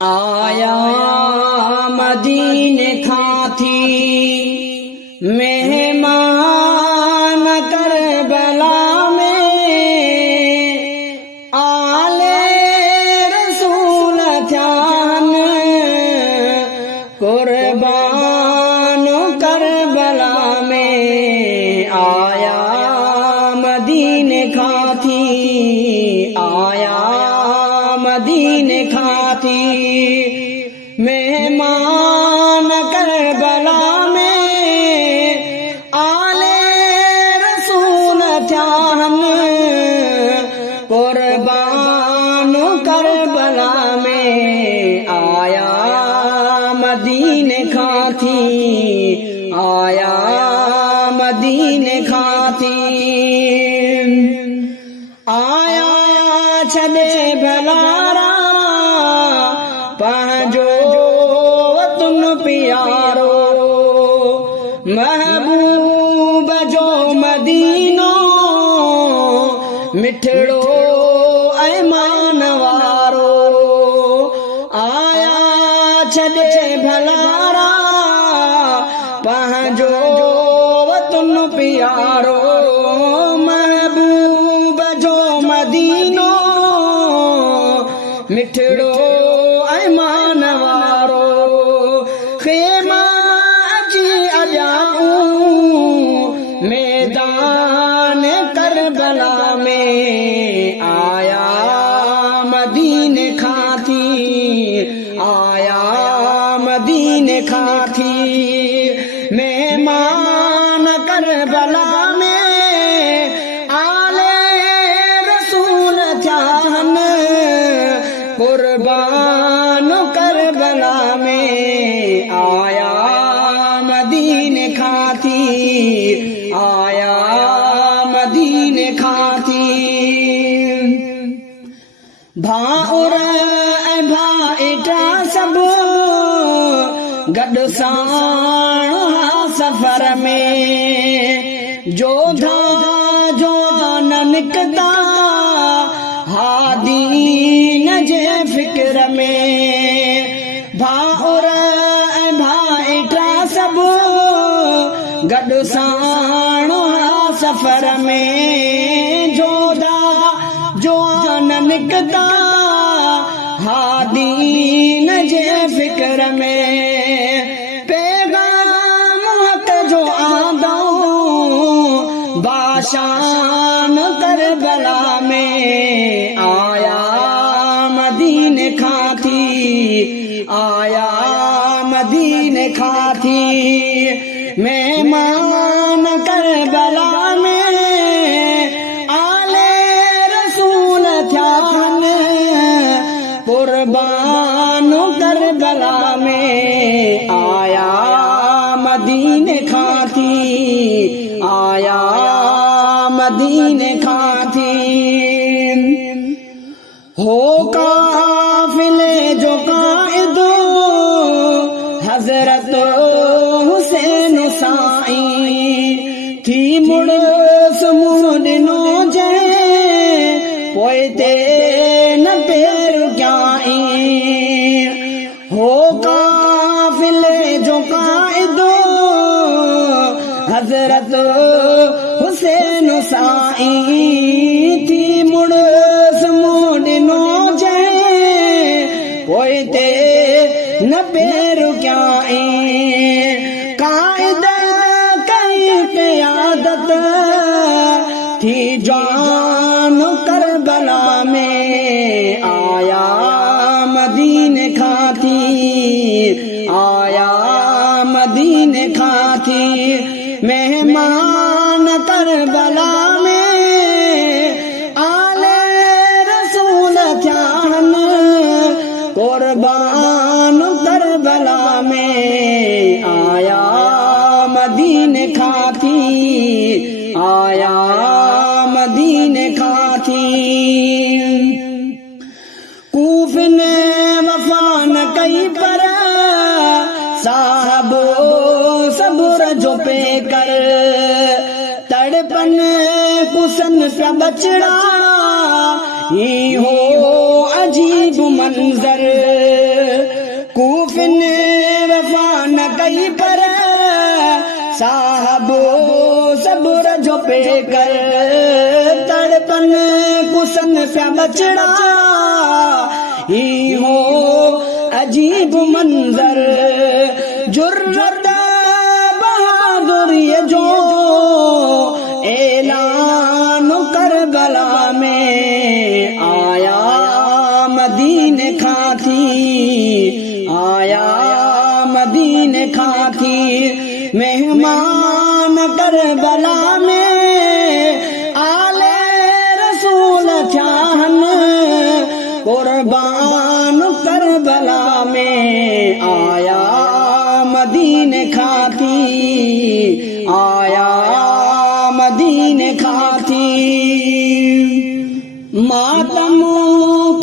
आया मदीने खां थी मेहमान करबला में आले रसूल थियान कुर्बान करबला में आया मदीने खां थी आया मदीने खां थी मेहमान करबला में आले रसूल थियान कुर्बान करबला में आया मदीने खां थी आया मदीने खां थी आया छॾे भलारा पंहिंजो वतन प्यारो महबूब जो मदीनो मिठड़ो ऐमान वारो आया छॾे भलारा पंहिंजो वतन प्यारो महबूब जो मदीनो मिठड़ो ऐमान वारो खेमा अची अजाऊं मैदान करबला में आया मदीने खां थी आया मदीने खां थी मेहमान करबला में आले रसूल थियान कुर्बान करबला में आया मदीने खां थी आया मदीने खां थी भाउर ऐं भाइटा सभु गॾु साण सफ़र में जोधा जो न निकता हादीन जे फिक्र में भाउर ऐं भाइटा सभु गॾु साण सफ़र में जोधा जो न निकता हादीन जे फिक्र में पैगाम हक़ जो आंदो बाशान करबला में आया मदीने खां थी आया मदीने खां थी मेहमान करबला में आले रसूल थियान कुर्बान करबला में आया मदीने खां थी आया मदीने खां थी हो काफिले जो काइद हज़रत हुसैन साईं थी मुड़स मुंहुं ॾिनो जंहिं पोइ ते न पेर कयाईं हो काफिले जो काइद हज़रत हुसैन साईं थी मुड़स मुंहुं ॾिनो जंहिं पोइ ते न पेर कयाईं काइद कई क़यादत थी जान करबला में आया मदीने खां थी आया मदीने खां थी मेहमान करबला में आले रसूल थियान कुर्बान करबला में आया मदीने खां थी आया मदीने खां थी कूफ ने वफा न कई पर साहब सब्र जो पे कर तड़पन कुसन पे बचड़ा ही हो अजीब मंजर कूफि ने वफा न कई पर साहबो सब्र जो पे कर तड़पन कुसन प्या बचड़ा ही हो अजीब मंजर जुर्रत बहादुर ये जो ऐलान करबला में आया मदीने खाती आया मदीने खाती मेहमान करबला में आले रसूल चाहन कुर्बान करबला में आया मदीने खाती आया मदीने खाती मातम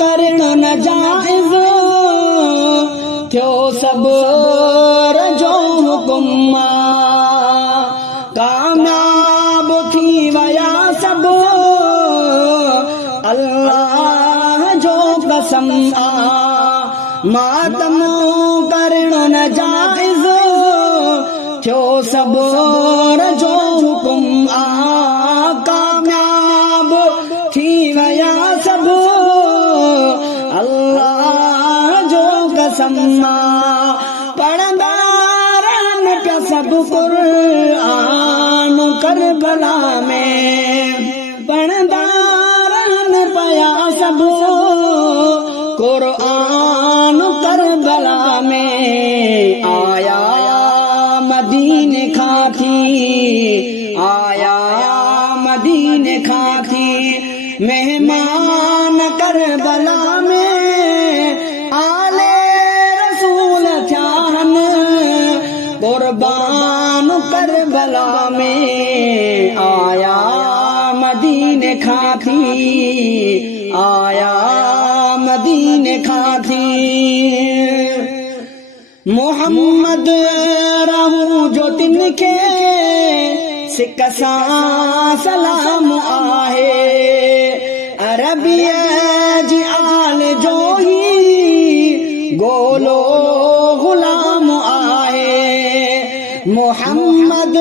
करण न जाइज़ थियो सब्र जो हुकुम कामयाब थी वया सब अल्लाह जो कसम मातम करण न जाइज़ थियो सब्र जो हुकुम कामयाब थी वया सब अल्लाह जो कसम पढ़ंदा रहन पिया सब कुरान करबला में पढ़ंदा रहन पिया सब कुरान करबला में आया मदीने खाती आया मदीने खाती मेहमान करबला में आले रसूल चाहन कुर्बान करबला में आया मदीने खाती आया मदीने खाती मोहम्मद रहू जो तिनके सिकसा सलाम आहे अरबिया जी आल जो ही गोलो गुलाम आहे मोहम्मद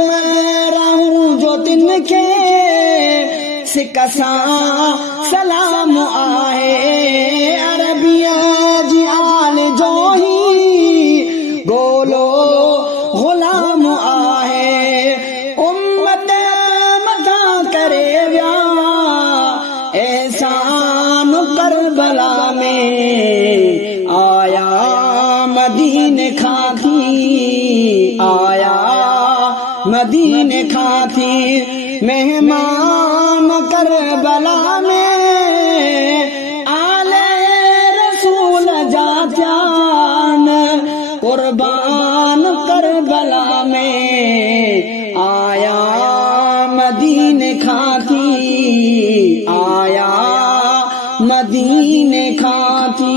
रहू जो तिनके सिकसा सलाम आहे अरबिया जी आल जो ही गोलो गुलाम आहे उम्मत मथा करे व्या एहसान करबला में आया मदीने खाती आया मदीने खाती मेहमान करबला में आले रसूल जान कुर्बान करबला में आया मदीने खाती आया मदीने खाती।